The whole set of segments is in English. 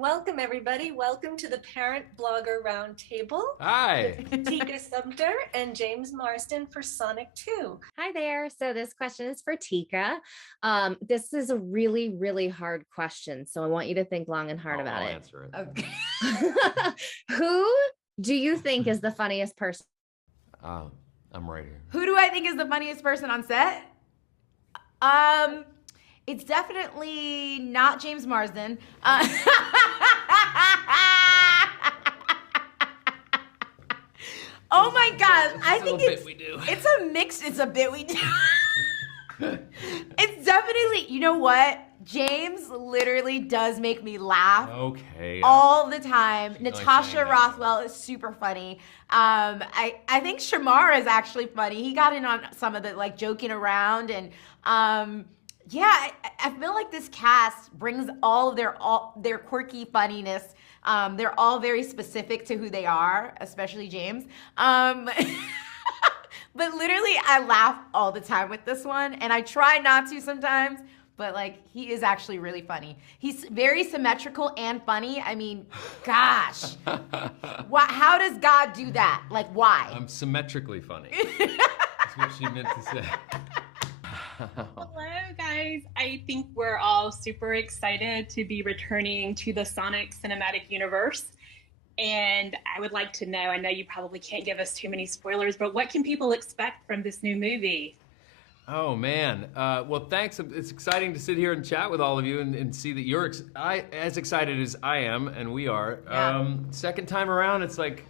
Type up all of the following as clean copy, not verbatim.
Welcome, everybody. Welcome to the Parent Blogger Roundtable. Hi. Tika Sumpter and James Marsden for Sonic 2. Hi there. So this question is for Tika. This is a really, really hard question. So I want you to think long and hard about I'll it. answer it. Okay. Who do you think is the funniest person? I'm right here. Who do I think is the funniest person on set? It's definitely not James Marsden. Oh my God! I think it's a mix. It's a bit we do. It's definitely. You know what? James literally does make me laugh. Okay. All the time. She's only Natasha saying that. Rothwell is super funny. I think Shamar is actually funny. He got in on some of the like joking around and yeah, I feel like this cast brings all their quirky funniness. They're all very specific to who they are, especially James. But literally, I laugh all the time with this one, and I try not to sometimes. But like, he is actually really funny. He's very symmetrical and funny. I mean, gosh, how does God do that? Like, why? I'm symmetrically funny. That's what she meant to say. Hello, guys. I think we're all super excited to be returning to the Sonic cinematic universe. And I would like to know, I know you probably can't give us too many spoilers, but what can people expect from this new movie? Oh, man. Well, thanks. It's exciting to sit here and chat with all of you and see that you're as excited as I am, and we are. Yeah. Second time around, it's like,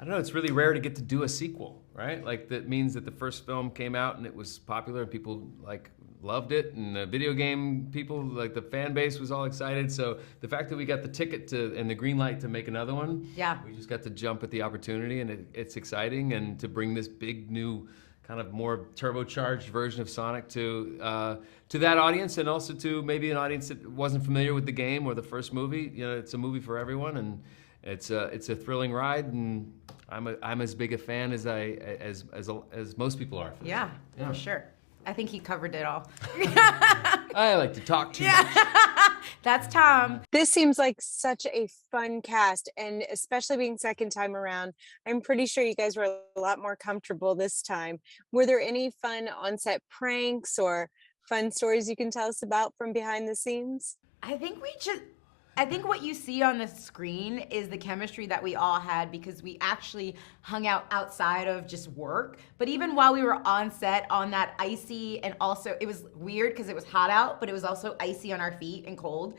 I don't know, it's really rare to get to do a sequel, right? Like, that means that the first film came out and it was popular and people, like, loved it, and the video game people, like, the fan base was all excited. So the fact that we got the ticket and the green light to make another one, Yeah. we just got to jump at the opportunity, and it's exciting, and to bring this big new kind of more turbocharged version of Sonic to that audience, and also to maybe an audience that wasn't familiar with the game or the first movie. You know, it's a movie for everyone, and it's a thrilling ride, and I'm as big a fan as most people are. Yeah, for sure. I think he covered it all. I like to talk too much. That's Tom. This seems like such a fun cast, and especially being second time around, I'm pretty sure you guys were a lot more comfortable this time. Were there any fun on-set pranks or fun stories you can tell us about from behind the scenes? I think what you see on the screen is the chemistry that we all had because we actually hung out outside of just work. But even while we were on set on that icy, and also it was weird because it was hot out, but it was also icy on our feet and cold.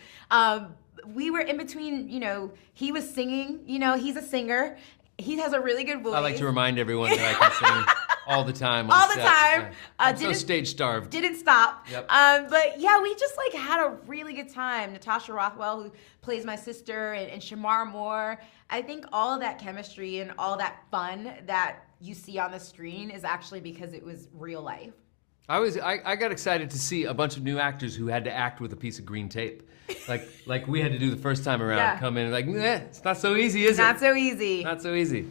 We were in between, you know, he was singing, you know, he's a singer. He has a really good voice. I like to remind everyone that I can sing all the time. All the time. I'm so stage starved. Didn't stop. Yep. But yeah, we just like had a really good time. Natasha Rothwell, who plays my sister, and Shamar Moore. I think all of that chemistry and all that fun that you see on the screen is actually because it was real life. I got excited to see a bunch of new actors who had to act with a piece of green tape. Like we had to do the first time around, Yeah. come in and like, it's not so easy, is it? Not so easy. Not so easy.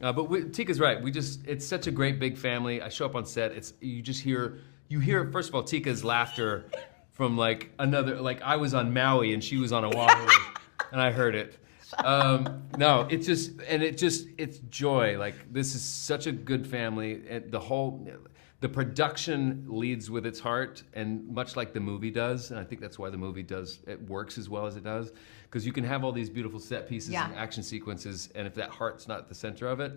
But Tika's right. It's such a great big family. I show up on set. You hear first of all Tika's laughter from like another, like I was on Maui and she was on Oahu, and I heard it. No, it's joy. Like this is such a good family, and the production leads with its heart, and much like the movie does, and I think that's why the movie works as well as it does, because you can have all these beautiful set pieces and action sequences, and if that heart's not at the center of it,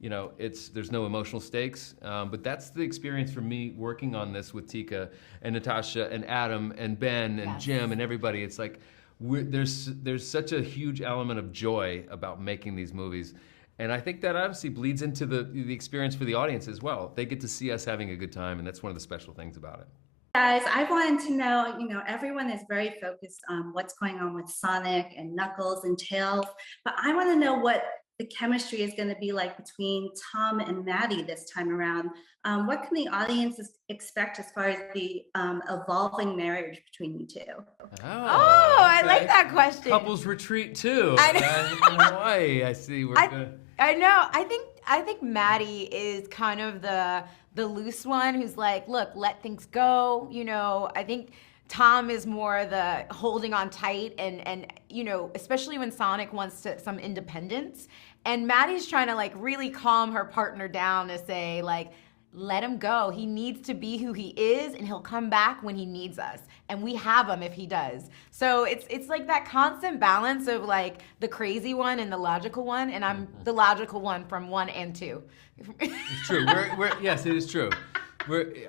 you know, there's no emotional stakes. But that's the experience for me working on this with Tika and Natasha and Adam and Ben and Jim and everybody. It's like there's such a huge element of joy about making these movies. And I think that obviously bleeds into the experience for the audience as well. They get to see us having a good time, and that's one of the special things about it. Guys, I wanted to know, you know, everyone is very focused on what's going on with Sonic and Knuckles and Tails, but I want to know what the chemistry is going to be like between Tom and Maddie this time around. What can the audience expect as far as the evolving marriage between you two? Oh, I like that question. Couples retreat too. I know. In Hawaii, I see. I know. I think Maddie is kind of the loose one who's like, look, let things go. You know, I think Tom is more the holding on tight and you know, especially when Sonic wants some independence. And Maddie's trying to like really calm her partner down to say like, let him go. He needs to be who he is, and he'll come back when he needs us. And we have him if he does. So it's like that constant balance of like the crazy one and the logical one, and I'm the logical one from 1 and 2. It's true. Yes, it is true.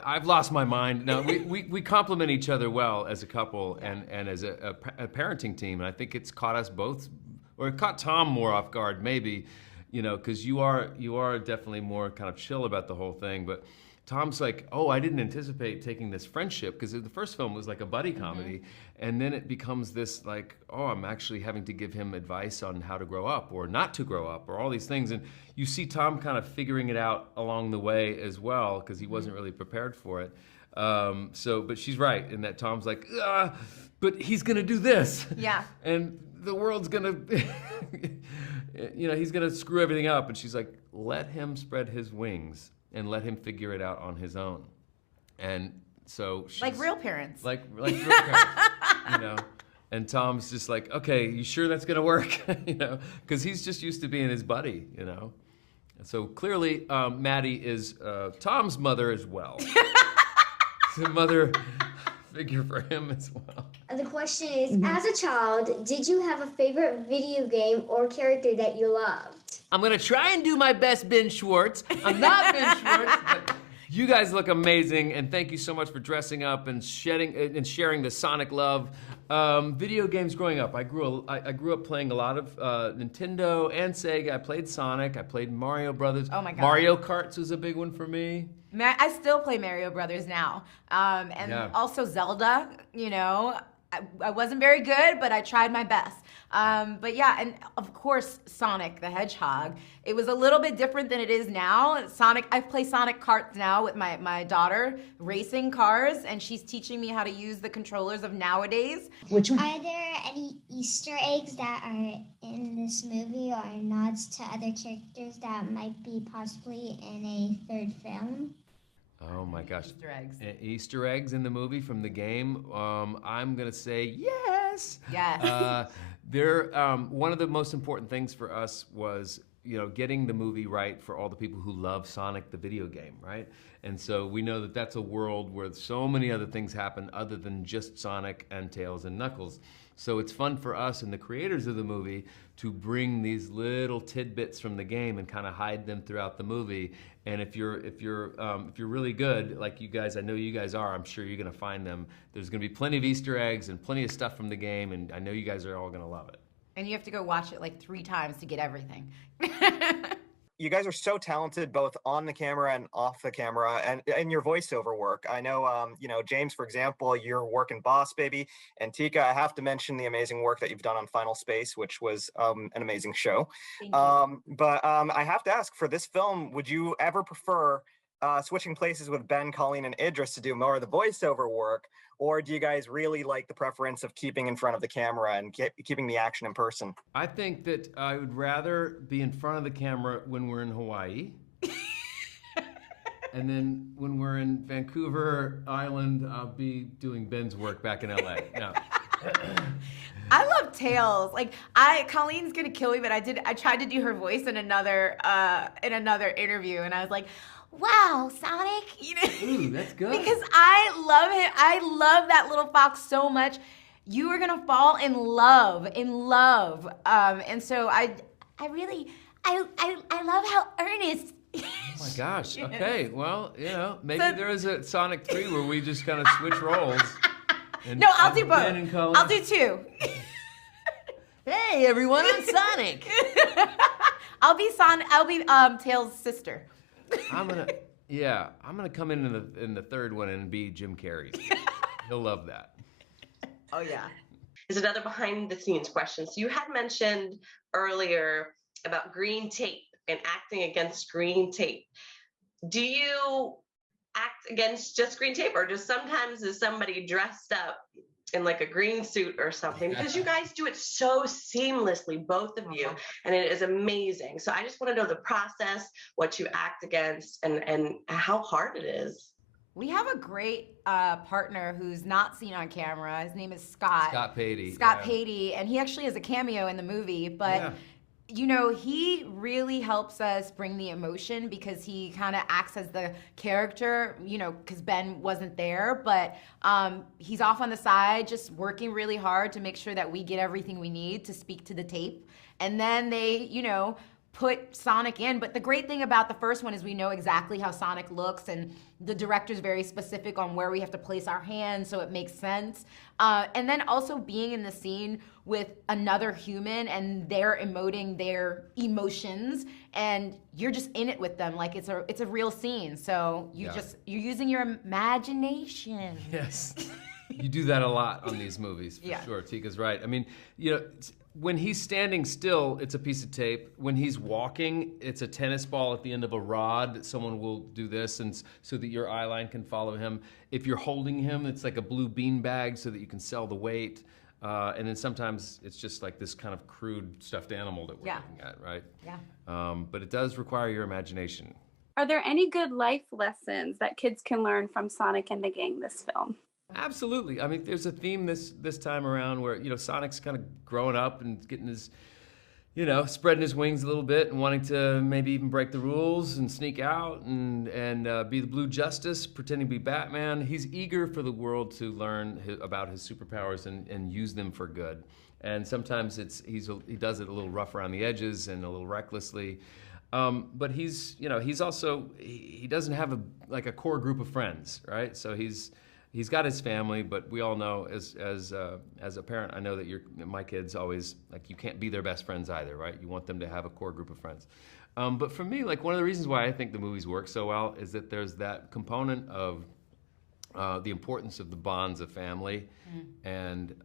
I've lost my mind. No, we complement each other well as a couple and as a parenting team, and I think it's caught us both, or it caught Tom more off guard, maybe, you know, because you are definitely more kind of chill about the whole thing, but Tom's like, oh, I didn't anticipate taking this friendship, because the first film was like a buddy comedy, and then it becomes this like, oh, I'm actually having to give him advice on how to grow up or not to grow up or all these things, and you see Tom kind of figuring it out along the way as well, because he wasn't really prepared for it. But she's right in that Tom's like, but he's gonna do this. Yeah. And the world's gonna, you know, he's gonna screw everything up. And she's like, let him spread his wings and let him figure it out on his own. And so she's like real parents. Like real parents, you know. And Tom's just like, okay, you sure that's gonna work? You know, because he's just used to being his buddy, you know. And so clearly, Maddie is Tom's mother as well. It's a mother figure for him as well. The question is, as a child, did you have a favorite video game or character that you loved? I'm gonna try and do my best, Ben Schwartz. I'm not Ben Schwartz, but you guys look amazing, and thank you so much for dressing up and sharing the Sonic love. Video games growing up, I grew up playing a lot of Nintendo and Sega. I played Sonic, I played Mario Brothers. Oh my God. Mario Karts was a big one for me. I still play Mario Brothers now. Also Zelda, you know. I wasn't very good, but I tried my best. But yeah, and of course, Sonic the Hedgehog. It was a little bit different than it is now. I play Sonic Karts now with my daughter, racing cars, and she's teaching me how to use the controllers of nowadays. Which one? Are there any Easter eggs that are in this movie or nods to other characters that might be possibly in a third film? Oh my gosh. Easter eggs. Easter eggs in the movie from the game? I'm gonna say yes. Yes. One of the most important things for us was, you know, getting the movie right for all the people who love Sonic the video game, right? And so we know that that's a world where so many other things happen other than just Sonic and Tails and Knuckles. So it's fun for us and the creators of the movie to bring these little tidbits from the game and kind of hide them throughout the movie. And if you're really good, like you guys, I know you guys are, I'm sure you're gonna find them. There's gonna be plenty of Easter eggs and plenty of stuff from the game, and I know you guys are all gonna love it. And you have to go watch it like 3 times to get everything. You guys are so talented, both on the camera and off the camera, and your voiceover work. I know, you know, James, for example, you're working Boss Baby, and Tika, I have to mention the amazing work that you've done on Final Space, which was an amazing show. Thank you. But I have to ask, for this film, would you ever prefer switching places with Ben, Colleen, and Idris to do more of the voiceover work, or do you guys really like the preference of keeping in front of the camera and keeping the action in person? I think that I would rather be in front of the camera when we're in Hawaii. And then when we're in Vancouver Island, I'll be doing Ben's work back in LA. No. I love Tails. Like Colleen's gonna kill me, but I tried to do her voice in another interview, and I was like, wow, Sonic, you know. Ooh, that's good. Because I love him. I love that little fox so much. You are gonna fall in love. And so I love how earnest. Oh my gosh. Okay. Well, you know, maybe there is a Sonic 3 where we just kind of switch roles. And no, I'll do both. Ben and Colleen. I'll do 2. Hey everyone, I'm Sonic. I'll be Tails' sister. I'm gonna come in the third one and be Jim Carrey. He'll love that. Oh yeah. There's another behind the scenes question. So you had mentioned earlier about green tape and acting against green tape. Do you act against just green tape, or just sometimes is somebody dressed up in like a green suit or something? Because you guys do it so seamlessly, both of you, and it is amazing. So I just want to know the process, what you act against, and how hard it is. We have a great partner who's not seen on camera. His name is Scott. Scott Patey. Scott Patey, and he actually has a cameo in the movie, but you know, he really helps us bring the emotion because he kind of acts as the character, you know, because Ben wasn't there, but he's off on the side just working really hard to make sure that we get everything we need to speak to the tape. And then they, you know, put Sonic in. But the great thing about the first one is we know exactly how Sonic looks, and the director's very specific on where we have to place our hands so it makes sense. And then also being in the scene with another human and they're emoting their emotions and you're just in it with them like it's a real scene. So you're using your imagination. Yes. You do that a lot on these movies, for sure. Tika's right. I mean, you know, when he's standing still, it's a piece of tape. When he's walking, it's a tennis ball at the end of a rod that someone will do this and so that your eye line can follow him. If you're holding him, it's like a blue bean bag so that you can sell the weight. And then sometimes it's just like this kind of crude stuffed animal that we're looking at, right? Yeah. But it does require your imagination. Are there any good life lessons that kids can learn from Sonic and the Gang this film? Absolutely. I mean, there's a theme this time around where, you know, Sonic's kind of growing up and getting his, you know, spreading his wings a little bit and wanting to maybe even break the rules and sneak out and be the Blue Justice, pretending to be Batman. He's eager for the world to learn about his superpowers and use them for good. And sometimes he does it a little rough around the edges and a little recklessly. But he's, you know, he's also, he doesn't have a core group of friends, right? So he's got his family, but we all know as a parent, I know that my kids always, like, you can't be their best friends either, right? You want them to have a core group of friends. But for me, like, one of the reasons why I think the movies work so well is that there's that component of the importance of the bonds of family and,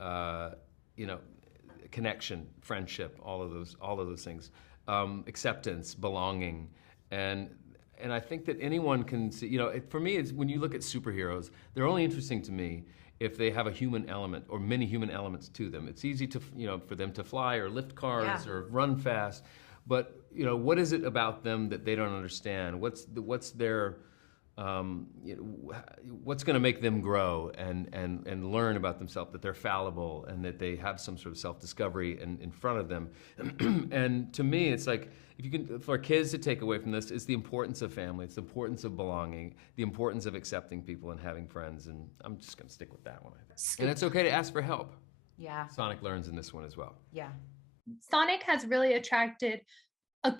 you know, connection, friendship, all of those things, acceptance, belonging, and I think that anyone can see, you know, for me, it's when you look at superheroes, they're only interesting to me if they have a human element or many human elements to them. It's easy to, you know, for them to fly or lift cars or run fast, but, you know, what is it about them that they don't understand? What's their, you know, what's going to make them grow and learn about themselves, that they're fallible and that they have some sort of self-discovery in front of them. And to me, it's like, if you can, for kids to take away from this, is the importance of family, it's the importance of belonging, the importance of accepting people and having friends, and I'm just going to stick with that one, I think. And it's okay to ask for help. Yeah. Sonic learns in this one as well. Yeah. Sonic has really attracted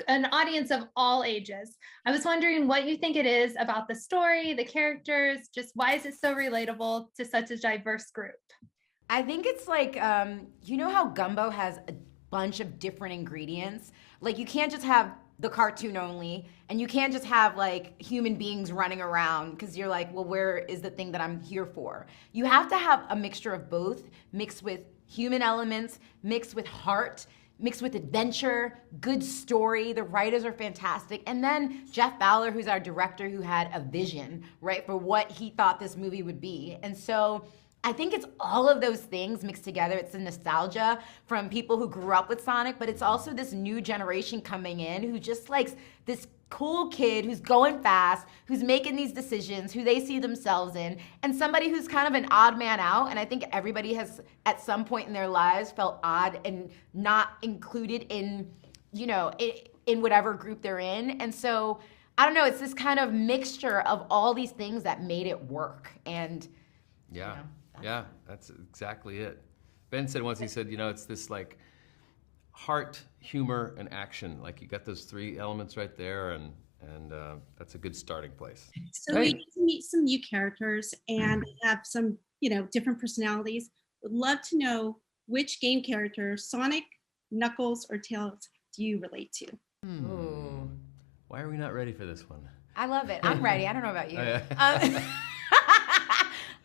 an audience of all ages. I was wondering what you think it is about the story, the characters, just why is it so relatable to such a diverse group? I think it's like, you know how gumbo has a bunch of different ingredients? Like, you can't just have the cartoon only, and you can't just have like human beings running around because you're like, well, where is the thing that I'm here for? You have to have a mixture of both, mixed with human elements, mixed with heart, mixed with adventure, good story. The writers are fantastic. And then Jeff Fowler, who's our director, who had a vision, right, for what he thought this movie would be. And so I think it's all of those things mixed together. It's the nostalgia from people who grew up with Sonic, but it's also this new generation coming in who just likes this cool kid who's going fast, who's making these decisions, who they see themselves in, and somebody who's kind of an odd man out. And I think everybody has, at some point in their lives, felt odd and not included in, you know, in whatever group they're in. And so, I don't know, it's this kind of mixture of all these things that made it work. And, yeah. You know, yeah, that's exactly it. Ben said once, he said, you know, it's this like heart, humor, and action. Like, you got those three elements right there, and that's a good starting place. So we get to meet some new characters and have some, you know, different personalities. Would love to know which game character, Sonic, Knuckles, or Tails, do you relate to? Ooh. Why are we not ready for this one? I love it. I'm ready. I don't know about you. Oh, yeah.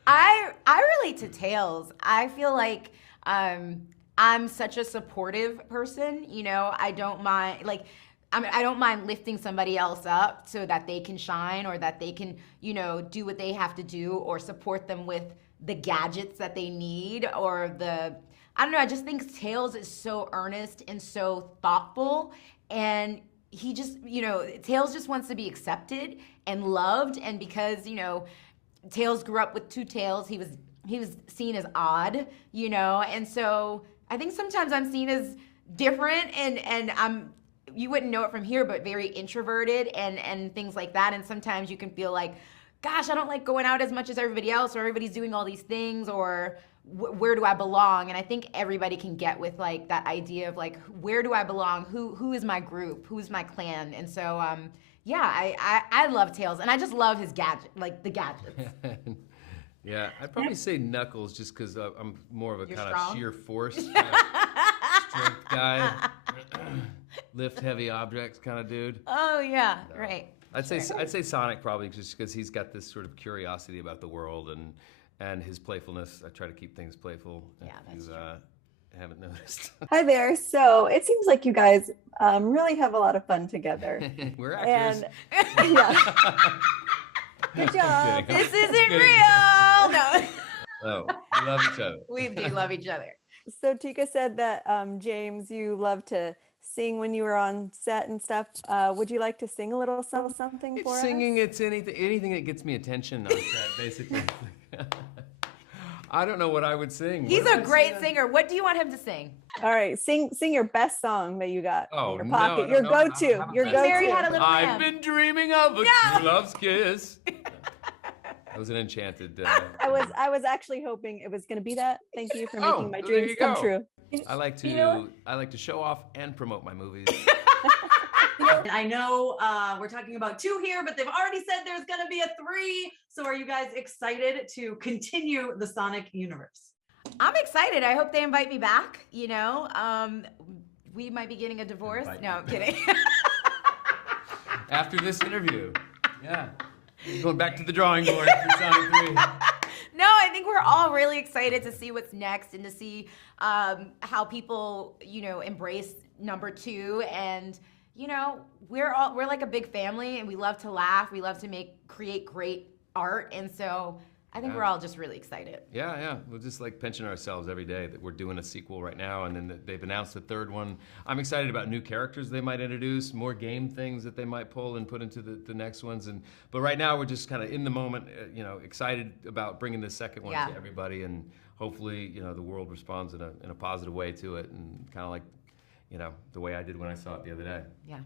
I relate to Tails. I feel like I'm such a supportive person. You know, I don't mind, like, I don't mind lifting somebody else up so that they can shine, or that they can, you know, do what they have to do, or support them with the gadgets that they need, or I don't know, I just think Tails is so earnest and so thoughtful, and he just, you know, Tails just wants to be accepted and loved, and because, you know, Tails grew up with two tails. He was seen as odd, you know, and so I think sometimes I'm seen as different, and you wouldn't know it from here, but very introverted and things like that. And sometimes you can feel like, gosh, I don't like going out as much as everybody else, or everybody's doing all these things, or where do I belong? And I think everybody can get with like that idea of like, where do I belong? Who is my group? Who's my clan? And so, yeah, I love Tails, and I just love his gadget, like the gadgets. Yeah, I'd probably say Knuckles just because I'm more of a You're kind strong? of sheer force strength guy, lift heavy objects kind of dude. Oh yeah, right. I'd say Sonic probably just because he's got this sort of curiosity about the world and his playfulness. I try to keep things playful. Yeah, that's true. Haven't noticed. Hi there. So it seems like you guys really have a lot of fun together. We're actors. And yeah. Good job. This isn't real. No. Oh, we love each other. We do love each other. So Tika said that James, you love to sing when you were on set and stuff. Would you like to sing a little something for us? Singing, it's anything that gets me attention on set, basically. I don't know what I would sing. He's a great singer. What do you want him to sing? All right, sing your best song that you got in your no, pocket. no, Your no, go-to. Your go-to. Mary Had a Little I've Lamb. been dreaming of a true love's kiss. That was an enchanted. I was actually hoping it was going to be that. Thank you for making my well, there dreams you come go. true. I like to show off and promote my movies. I know we're talking about 2 here, but they've already said there's going to be a 3. So are you guys excited to continue the Sonic universe? I'm excited. I hope they invite me back. You know, we might be getting a divorce. No, I'm kidding. After this interview, yeah, going back to the drawing board for Sonic 3. No, I think we're all really excited to see what's next and to see how people, you know, embrace number 2. And, you know, we're like a big family, and we love to laugh. We love to create great art. And so I think we're all just really excited. Yeah. We're just like pinching ourselves every day that we're doing a sequel right now, and then they've announced the 3rd one. I'm excited about new characters they might introduce, more game things that they might pull and put into the next ones. But right now we're just kind of in the moment, you know, excited about bringing the 2nd one to everybody, and hopefully, you know, the world responds in a positive way to it, and kind of like, you know, the way I did when I saw it the other day. Yeah.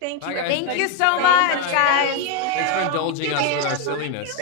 Thank Bye, you. guys. Thank you so much, guys. Thanks for indulging us with our silliness.